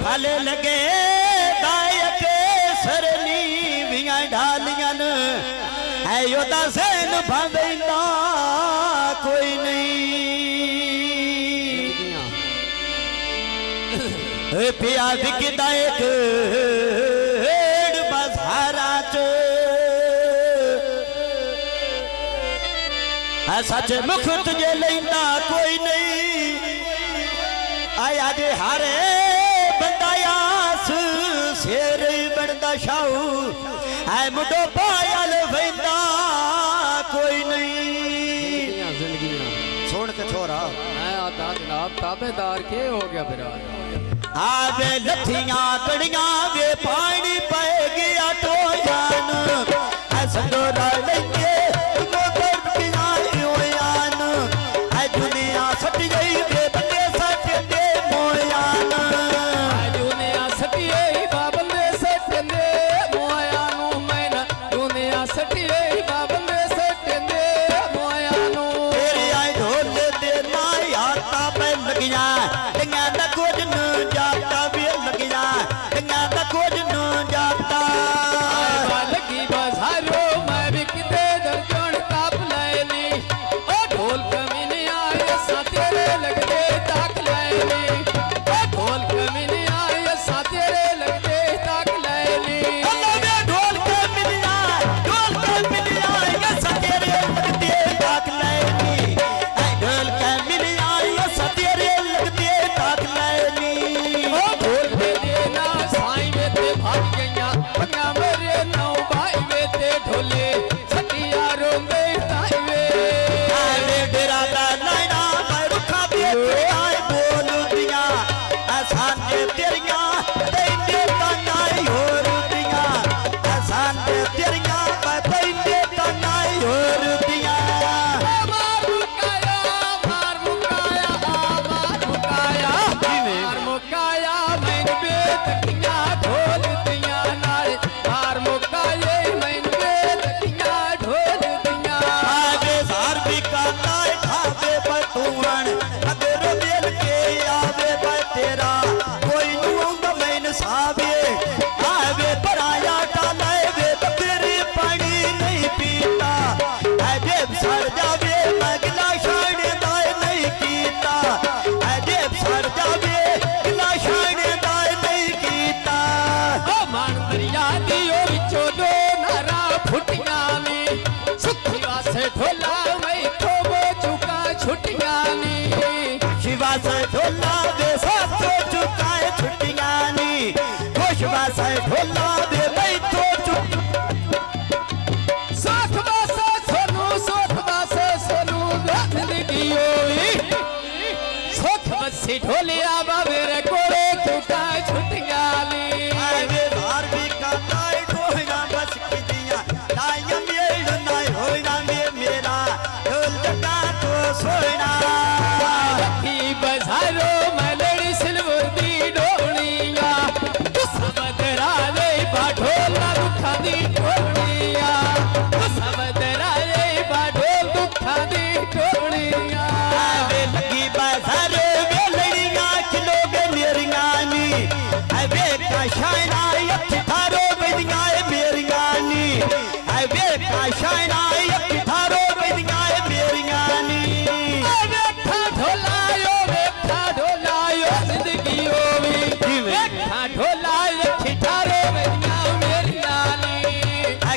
फल लगे दायक सरनी वियां ढालियां है योदा सैन भावेंदा कोई नहीं पिया विकदा एक बाजारा च सच मुख तुझे लेंदा कोई नहीं आया जे हारे बंदायास शेर बनदा शाहू है मुडो पायल वेंदा कोई नहीं सुन के छोरा जनाब ताबेदार के हो गया फिर आवे लथियां कड़ियां वे पानी पै गया तो जान संडोरा लेंगे दुनिया सट गई वे बंदे सट दे मोयान दुनिया सटी बाबंदे सट दे मोयानू मैना दुनिया सटी बाबंदे सट दे मोयानू तेरे आई ढोल दे ना आता पे लगिया टिंगा दा कुछ न जाता वे लगिया टिंगा दा कुछ न जाता लगी बाजारो मैं भी किते दर्जन काप लेनी ओ ढोल कमीने आए सा तेरे लगदे ताक लेनी ओ ढोल कमीने आए सा तेरे लगदे ताक लेनी ढोल कमीने आए सा तेरे लगदे ताक लेनी ढोल कमीने आए सा तेरे लगदे ताक लेनी ओ ढोल पे देना साईं वे ते भाग गईया पंगा मेरे नौ भाई वे ते ढोले सटिया रोंदे ताई वे डेरा दा नैना मैं रुखा बेटे आए बोल दिया साने तेरिया तेरे तनाई होर दिया साने तेरिया मैं तेरे तनाई होर दिया मार मुकाया मैंने बेतकिया ढोल दिया नाल मार मुकाए मैंने बेतकिया ढोल दिया आगे सार भी काटा खावे पतुवन अगर दिल के आवे पर तेरा कोई नु आंदा मैन सावे आवे पराया टाले वे बकरी पानी नहीं पीता अजे सर जावे मगला शाने दाए नहीं कीता अजे सर जावे गिला शाने दाए नहीं कीता ओ मान दरिया दियो विचो दो नारा फुटिया ने सुखी वासे ढोला मैं थोबो चुका छुटिया ने शिवा से ढोला दे सब तो चुकाए छुट्टियां नी खुशवा से ढोला दे बैठो चुप साथ बासे सोनू जिंदगी होई सोख बसी ढोलिया बाबेरे कोले चुका छुटिया ने आवे धार भी काटाए ढोला बस की दिया दाया मेल नहीं होना मेरा ढोल जगा तो सोना रखी बजारो मलड़ी सिल्वर दी डोलिया समदरा ले बाढोला दुखा दी डोलिया समदरा ले बाढोल दुखा दी डोलिया आवे लगी बाजार वे लड़ियां किलो गे मेरिया नी आवे का शायना यक थारो बेदियां मेरिया नी आवे का शायना यक थारो बेदियां मेरिया नी वेठा ढोलायो जिंदगी होवी वेठा ढोलायो ठिठारो मेरिया मेरिया नी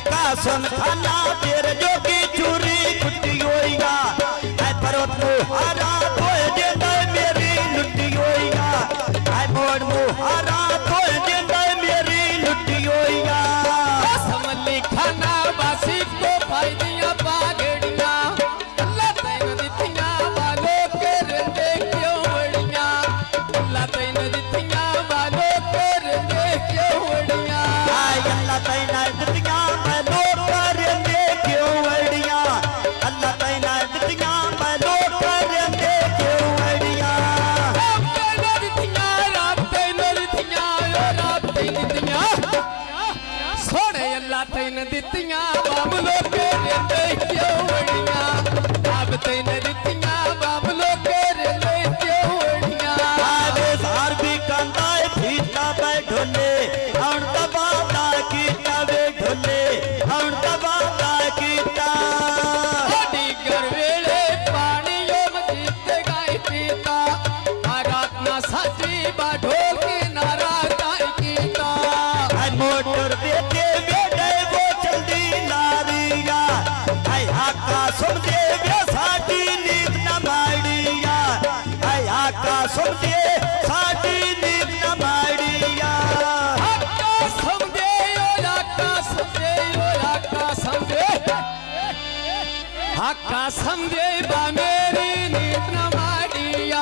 का सुन खाना तेरे जोगी चूरी कुट्टी होईगा ऐ परवत मुहारा तोय जेंदा मेरी लुट्टी होईगा ऐ मोड़ मुहारा तोय जेंदा मेरी लुट्टी होईगा समली खाना बासी को फायदियां पागड़ियां अल्लाह तैन दितियां बालो के रंदे क्यों वड़ियां अल्लाह तैन दितियां बालो के रंदे क्यों वड़ियां अल्लाह तैना दितियां मैं लोग करंदे क्यों वड़ियां अल्लाह तैना दितियां मैं लोग करंदे क्यों वड़ियां रात तैन दितियां रात तैन दितियां सोने अल्लाह तैन दितियां बाबलो के रंदे क्यों वड़ियां अब तैन दितियां बाबलो के रंदे क्यों वड़ियां आवे सार भी कंदा थी समझे बा मेरी नीत न माडिया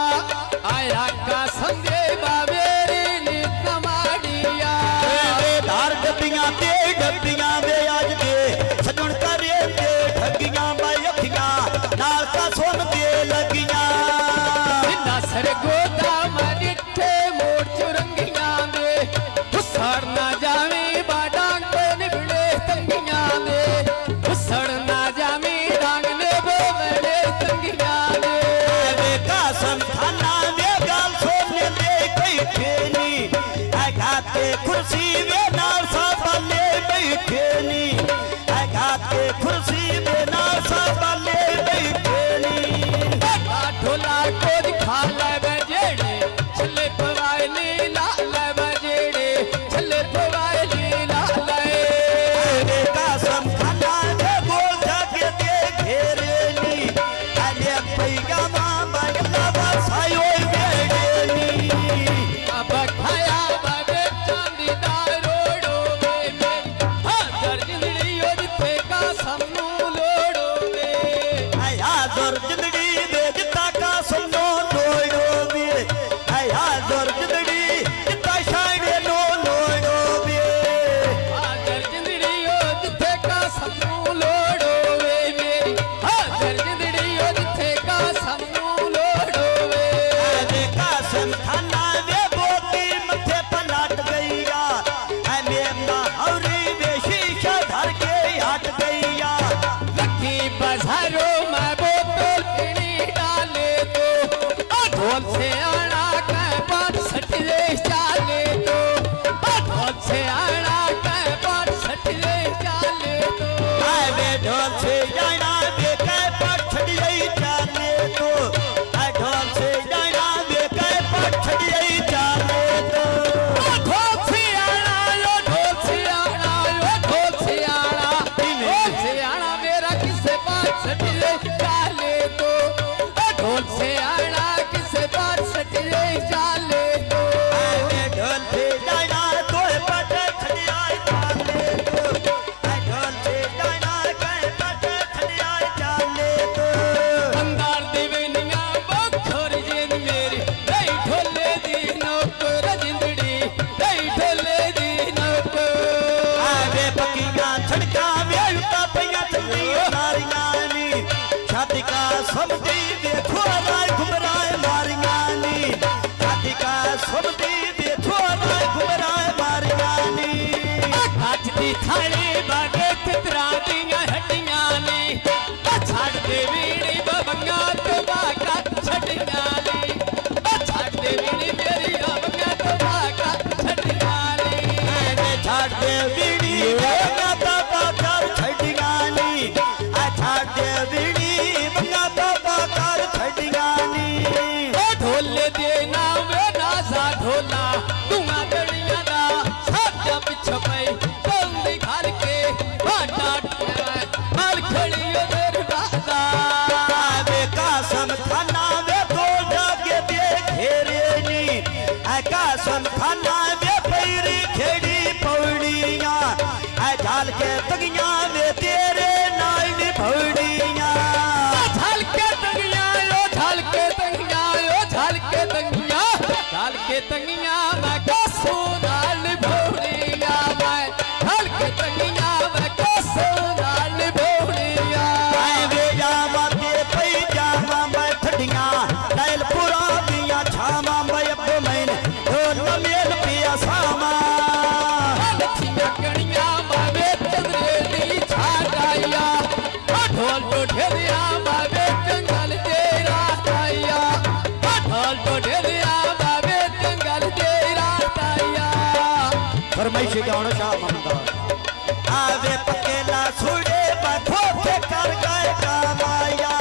आया का समझे बा मेरी नीत न माडिया वे धार डबियां ते डबियां वे आज दे सजण करे ते ठगियां बाई अखियां नाल का सोन दे लगियां नसर गोदा मडिठे मोड़ चुरंगियां दे हुसड़ ना जावे बाडांग पे निबड़े तंगियां दे हुसड़ ना जावे डांग ने बोले तंगियां दे वे का संथाना वे गाल सोने दे बैठे नी आ घाते कुर्सी वे नाल साबले बैठे नी आ घाते कुर्सी वे नाल साबले बैठे नी ढोला को दिखा ले बजेड़े छले पवाए लीला ले बजेड़े छले पवाए लीला ले वे का संथाना वे बोल जाके दे घेरे नी आले पैगा मामा गला बसायो बेड़े नी अब खाया बाबे चांदी दारोड़ो में हाजर जिंदड़ी जिथे का समनू लोड़ो में आया जोर जिंदड़ी बेजता का सुनो लोड़ो बे आया जोर जिंदड़ी जिता शायरे नो लोड़ो बे हाजर जिंदड़ी जिथे का समनू लोड़ो में मेरी हाजर जिंदड़ी जिथे का समनू लोड़ो में आवे का संथाना वे बोती मथे पलट गईया ऐ मेमना हौरी वे शीशा धर के हट गईया लखी बजारो मैं बोतल पीनी डाले तो ढोल से आना कह पाठ सटले चाले तो ढोल से आना कह पाठ सटले चाले तो आवे ढोल से जाना वे कै पर छड़ियई चाले तो आ ढोल से जाना वे कै पर छड़ियई चाले तो ढोल से आना यो ढोल से आना यो ढोल से आना ढोल से आना मेरा किसे पाठ सटले चाले तो ढोल से आना किसे पाठ सटले चाले तो आवे ढोल से जाना तोय पट छड़ियई चाले तो आ ढोल से जाना कै पट छड़ियई चाले तो अंगार देवनिया बखर जेन मेरी नहीं ढोले दी नौकर जिंदड़ी नहीं ढोले दी नौकर आवे पकियां छड़का वे उता पया चली नारियां नी शादी का समझी देखो राय घुमराए मारियां नी शादी का समझी देखो राय घुमराए मारियां नी आज दी थाली बागे तितरा दियां हड्डियां ने छाड़ दे वीणी बबंगा तो बाका छड्डियां ने छाड़ दे वीणी मेरी बबंगा तो बाका छड्डियां ने आवे छाड़ दे बीड़ी बंगा ता पाकर छड़ियां नी आ छाड़ दे बीड़ी बंगा ता पाकर छड़ियां नी ढोले दे नावे नासा ढोला तुआ दड़िया दा साजा पिछ पई बंदी घर के बाटा माल खड़ी दरवाजा आवे का संथाना वे गोल जाके दे घेरे नी आ का संथाना वे पैरी खेड़ी पौड़ियां आ झाल के तगियां वे तेरे नाल नी भौड़ियां झल के तंगिया यो झल के तंगिया यो झल के तंगिया झल के तंगिया मैं कसू नाल भोड़िया मैं झल के तंगिया मैं कसू नाल भोड़िया आए वे जावा ते पई जावा मैं ठडियां नैल पुरा दियां छावा मैं अब मैंने ढोल मेल पिया सामा लठियां कणियां मावे चंद्रे दी छाटाइया ढोल तो ढेरिया मावे जंगल तेरा ताइया ढोल तो ढेरिया मावे जंगल तेरा ताइया फरमाइश गाउन शाह ममता आवे पकेला सुड़े बैठो के कर गए कामाया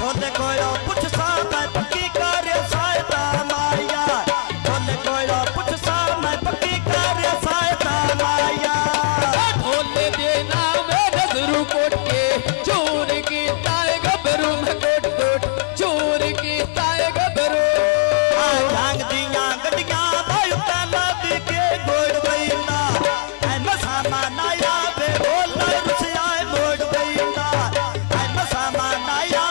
बोले कोयो पुछ सा मैं पक्की करे सायता माया बोले कोयो पुछ सा मैं पक्की करे सायता माया ढोले देना में नजरू कोट के चोर की ताए गबरू में कोट कोट चोर की ताए गबरू आ जांग दियां गड्डियां भाई ताला दी के गोड़ वईना ऐ मसामा नाया बे बोल रुसिया मोड़ वईना ऐ मसामा नाया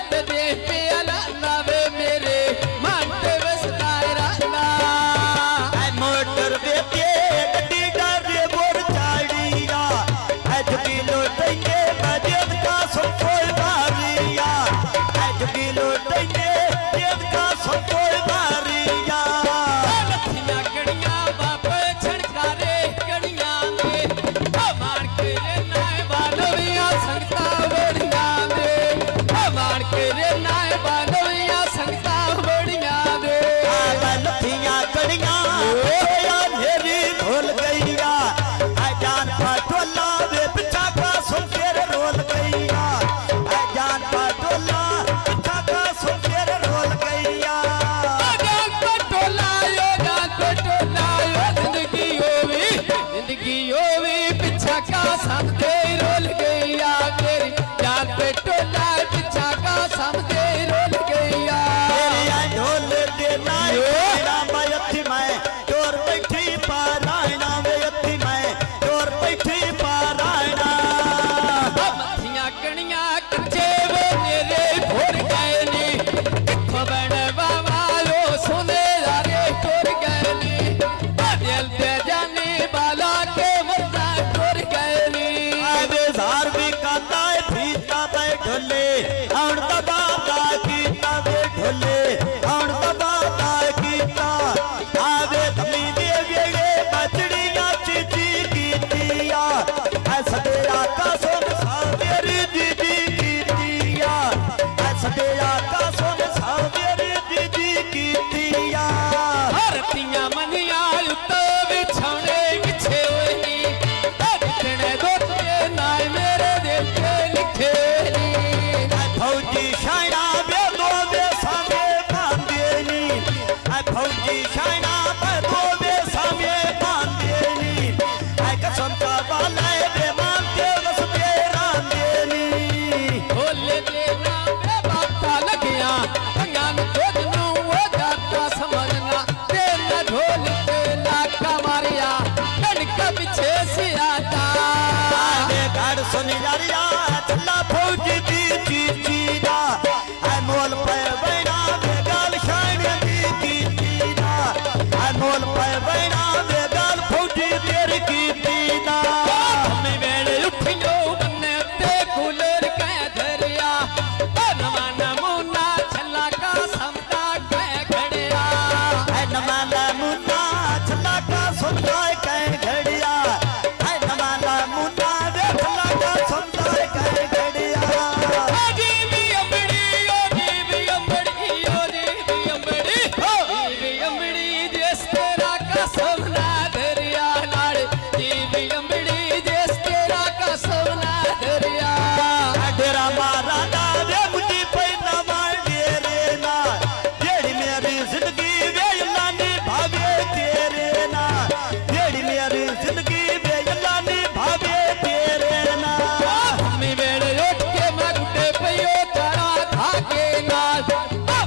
लत दे पिया लावे मेरे मन ते वसदा रहना ऐ मोटर बेटे गड्डी डारे बोर चाड़िया ऐ जुगी लोटैने मजद का संकोल मारिया ऐ जुगी लोटैने मजद का संकोल मारिया लथियां कड़ियां बापे छणकारे कड़ियां दे ओ मार के रे नाय बालवियां संगता बड़ियां दे ओ मार के रे नाय बालवियां संगता बड़ियां दे लथियां कड़ियां होया मेरी ढोल गईया ऐ जान पटोला वे पिछा का सुफेर रोल गईया ऐ जान पटोला पिछा का सुफेर रोल गईया जिंदगी होवी पिछा का समझे रोल गईया मेरी जान पे टोला पिछा का समझे रोल गईया ढोल देना मैं मैं चोर बैठी पारायणा वे मैं चोर बैठी पारायणा मथियां कणियां कच्चे वो मेरे भोर गए नी किथों बण बावालो सुने रे टुर गए नी दिल ते जाने बाला के मरदा टुर गए नी आवे जार भी काता है फीता पे ढोले आउण दबाता कीता वे ढोले आउण दबाता कीता आवे धमी दे वेगे बचड़ी नाची जी कीतिया ऐ सदेया का सोन सावेरी दीदी कीतिया ऐ सदेया का सोन सावेरी दीदी कीतिया हरतियां मनिया उत्तो बिछौने बिछे हुए नी लिखने दोते नाय मेरे दिल पे लिखे नी फौजी शायना बे दो बे सामे बांधेनी ऐ फौजी शायना बे दो बे सामे बांधेनी ऐ कसम का वाले बे मानते बस तेरा देनी ढोले दे नाम बाता लगिया कंगान खुद नू वो जाता समझना तेरा ढोल ते लाका मारिया कणका पीछे से आता आगे गाड़ सुन यारिया चला फौजी दी चीचीदा ऐ मोल पे बैना बे गाल शायना दी कीतीदा ऐ मोल पे बैना बे गाल फौजी तेरी कीतीदा मैं वेले उठियो बन्ने ते कूलर कह धरिया नवा नमूना छला का समता कह खड़िया ऐ नमाला मुन्ना छला का सुनदाय कह घड़िया ऐ नमाला मुन्ना वे छला का सुनदाय कह घड़िया जीवी अम्बड़ी ओ जीवी अम्बड़ी ओ जीवी अम्बड़ी ओ जीवी अम्बड़ी देश तेरा का सोना धरिया लाड़ जीवी अम्बड़ी देश तेरा का सोना धरिया डेरा मारा ना वे मुझी पैना मार डेरे ना जेड़ी मेरी जिंदगी वे लानी भावे तेरे ना जेड़ी मेरी जिंदगी वे लानी भावे तेरे ना मम्मी वेले उठ के मैं गुड्डे पयो तारा धागे नाल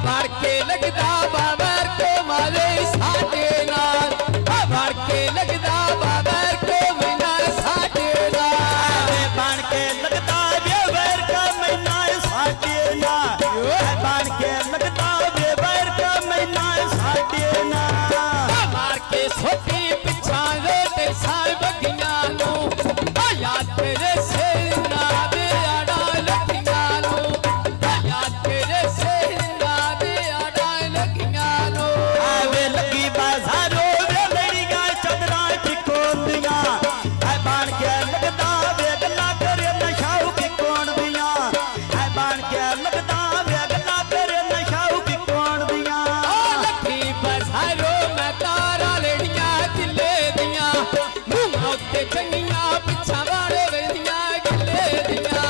मार के लगदा बाबर को मारे साडे नाल मार के लगदा बाबर को मैना साडे नाल बाण के लगता वे बैर का महीना साटे ना बाण के लगता वे बैर का महीना साटे ना मार के सोटी पिछा रोटे साल बगिया नो याद तेरे से ना दे आड़ा लखिया नो याद तेरे से ना दे आड़ा लखिया नो आवे लगी बाजारो वे लड़ियां चंद्रा की कोंदियां ऐ बाण के लगता वे गला करे नशाऊ की कोण दियां ऐ बाण के लगता वे गला करे नशाऊ की कोण दियां लखी बसारो मैं तारा लेड़िया दिले दिया मुंह उत्ते चंगिया पिछा वाले वेदिया गिले दिया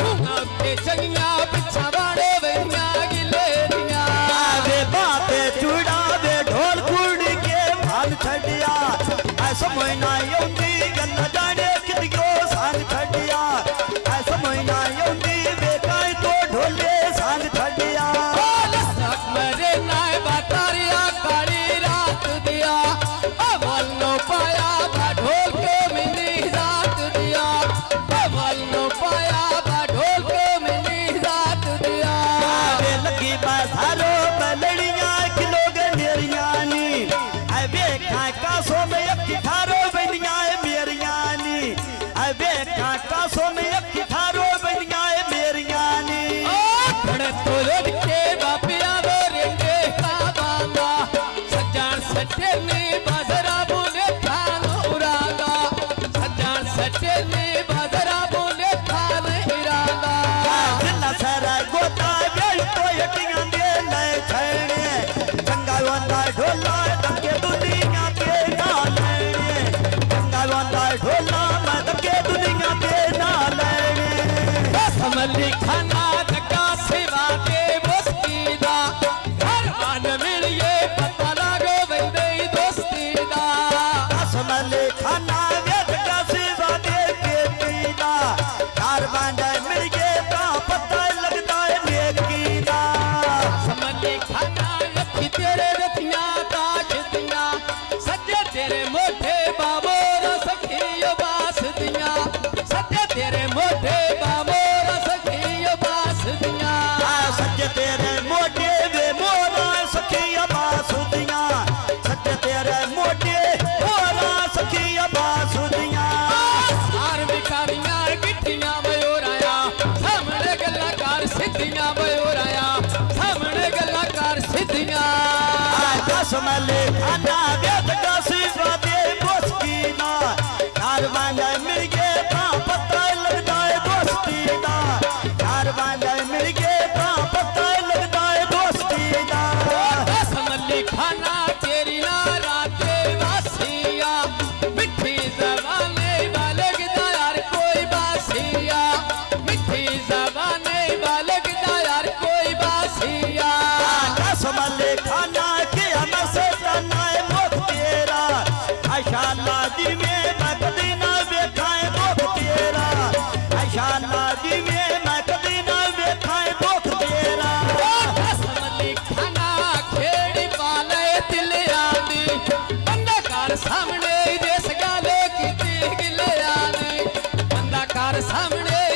मुंह उत्ते चंगिया पिछा वाले वेदिया गिले दिया आवे बाते चूड़ा वे ढोल कुड़ी के भाल छड़िया ऐसा महीना यौंदी गन्ना जाने कितगो सांग छड़िया ऐसा महीना यौंदी वे काई तो ढोले सांग छड़िया मरे नाय बातारिया काली रात दिया अमल नो पाया बा ढोल के मिली रात दिया अमल नो पाया बा ढोल के मिली रात दिया ਸਮਲੀ ਖਾਨਾ ਜੱਗਾ ਸਿਵਾ ਦੇ ਮੁਸਕੀ ਦਾ ਘਰ ਵੰਡ ਮਿਲਿਏ ਪਤਾ ਲੱਗੋ ਵੰਦੇ ਦੋਸਤੀ ਦਾ ਸਮਲੇ ਖਾਨਾ ਵੇਦ ਕਾਸੀ ਵਾਦੇ ਕੀਤੀ ਦਾ ਘਰ ਵਾਂਡਾ ਮਿਲ ਗਏ ਤਾਂ ਪਤਾ ਲੱਗਦਾ ਏ ਨੇਕੀ ਦਾ ਸਮਲੀ ਖਾਨਾ ਅੱਖੀ ਤੇਰੇ ਰਥੀਆਂ ਤਾਜ ਦੀਆਂ ਸੱਜੇ ਤੇਰੇ ਮੋਢੇ ਬਾਬੋਰਾ ਸਖੀ ਬਾਸ ਦੀਆਂ ਸੱਜੇ ਤੇਰੇ ਮੋਢੇ ਬਾਬੋਰਾ ਸਖੀ ਬਾਸ ਦੀਆਂ ਸੱਚ ਤੇਰੇ ਮੋਢੇ ਵੇ ਮੋਰਾ ਸਖੀਆ ਬਾਸੁਦੀਆਂ ਸੱਚ ਤੇਰੇ ਮੋਢੇ ਮੋਰਾ ਸਖੀਆ ਬਾਸੁਦੀਆਂ ਸਾਰ ਵਿਕਾਰੀਆਂ ਗਿੱਠੀਆਂ ਮਯੋਰਾਇਆ ਸਾਹਮਣੇ ਗੱਲਾਂ ਕਰ ਸਿੱਧੀਆਂ ਮਯੋਰਾਇਆ ਸਾਹਮਣੇ ਗੱਲਾਂ ਕਰ ਸਿੱਧੀਆਂ ਸਮਲੇ ਖਾਨਾ ਵੇਦ ਕਾਸੀ ਵਾਦੇ ਮੁਸਕੀ ਦਾ ਘਰ ਵਾਂਡਾ ਮਿਲ ਗਏ ਤਾਂ ਪਤਾ ਲੱਗਦਾ ਏ ਦੋਸਤੀ ਦਾ ਘਰ ਵਾਂਡਾ ਮਿਲ ਗਏ ਤਾਂ ਪਤਾ ਲੱਗਦਾ ਏ ਦੋਸਤੀ ਦਾ ਸਮਲੀ ਖਾਨਾ ਤੇਰੀ ਨਾ ਰਾਤੇ ਵਾਸੀਆ ਮਿੱਠੀ ਜ਼ਬਾਨੇ ਵਾਲਗ ਦਾ ਯਾਰ ਕੋਈ ਬਾਸੀਆ ਮਿੱਠੀ ਜ਼ਬਾਨੇ ਵਾਲਗ ਦਾ ਯਾਰ ਕੋਈ ਬਾਸੀਆ ਸਮਲੇ ਖਾਨਾ ਕੇ ਅਮਸੇ ਤਨਾਏ ਮੁਖ ਤੇਰਾ ਅਸ਼ਾਨਾ ਦੀ ਮੈਂ ਕਦੀ ਨਾ ਵੇਖਾਏ ਮੁਖ ਤੇਰਾ ਅਸ਼ਾਨਾ ਦੀ ਮੈਂ ਕਦੀ ਨਾ ਵੇਖਾਏ ਮੁਖ ਤੇਰਾ ਸਮਲੀ ਖਾਨਾ ਖੇੜੀ ਪਾਲੇ ਦਿਲਿਆਂ ਦੀ ਬੰਦਾ ਘਰ ਸਾਹਮਣੇ ਜਿਸ ਗੱਲ ਕੀਤੀ ਗਿਲਿਆਂ ਦੀ ਬੰਦਾ ਘਰ ਸਾਹਮਣੇ